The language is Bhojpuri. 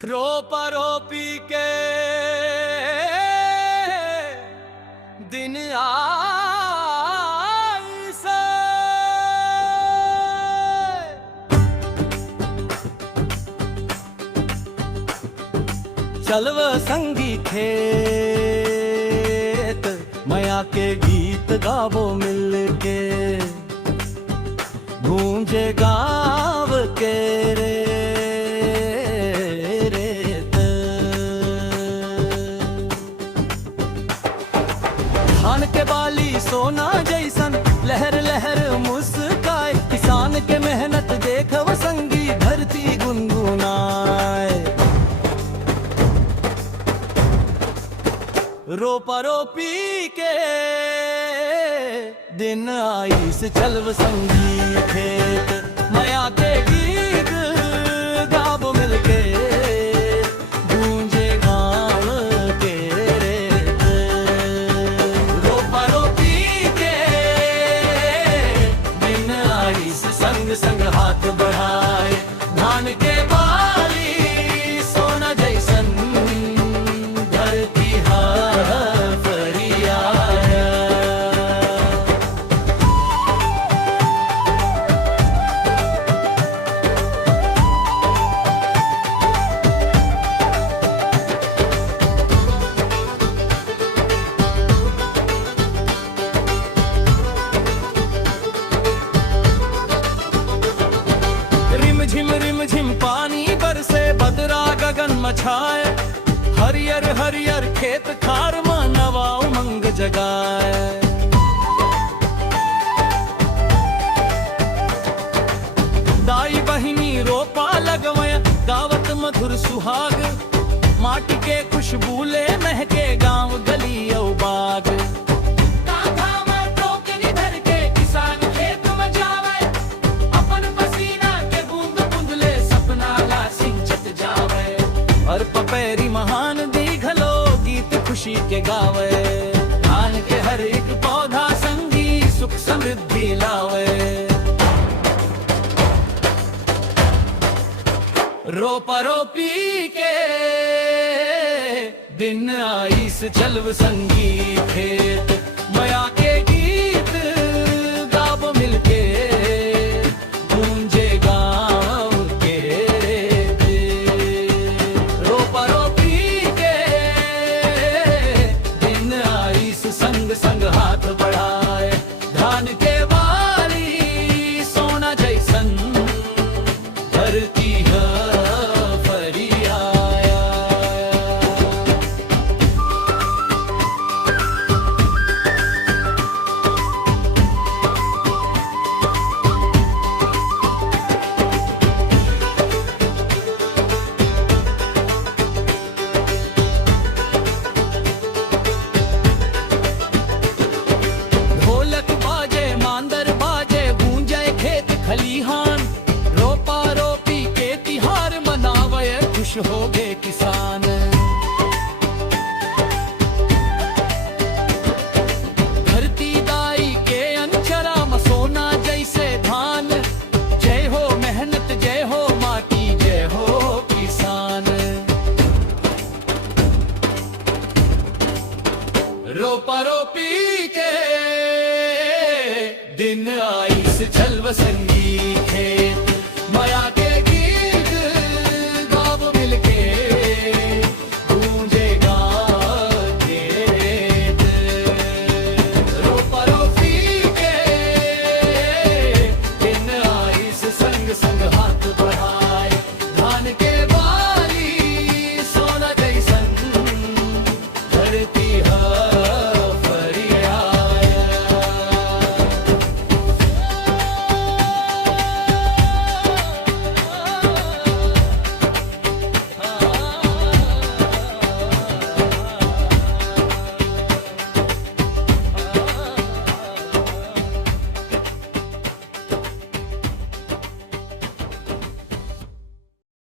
रोपी के दिन आई से चलव संगी खेत मया के गीत गावो मिलके गूंजे गाँव के रे धान के बाली सोना जैसन लहर लहर मुस्काए किसान के मेहनत देखव संगी धरती गुनगुनाए रोपी के दिन आई से चलव संगी खेत मया के गीत गाव मिलके गूंजे गाँव के रेत रोपी के दिन आई से संग संग हाथ बढ़ाए धान के बाली सोना जैसन धरती रिम झिम पानी बरसे बदरा गगन मछाए हरियर हरियर खेत खार में नवा उमंग जगाए दाई बहिनी रोपा लगवय गावत मधुर सुहाग माटी के खुशबू ले महके गांव गली औ बाग पैरी महान दीघलो गीत खुशी के गावे धान के हर एक पौधा संगी सुख समृद्धि लावे रोपी के दिन आई से चलव संगी खेत मया के गीत गाव मिलके गूंजे गाँव के संग संग हाथ बढ़ाए धान के बाली सोना जैसन धरती फरियाया खलिहान रोपी के तिहार मनावे खुश हो गए किसान धरती दाई के अंचरा मसोना जैसे धान जय हो मेहनत जय हो माटी जय हो किसान रोपी के दिन आई से चलव संग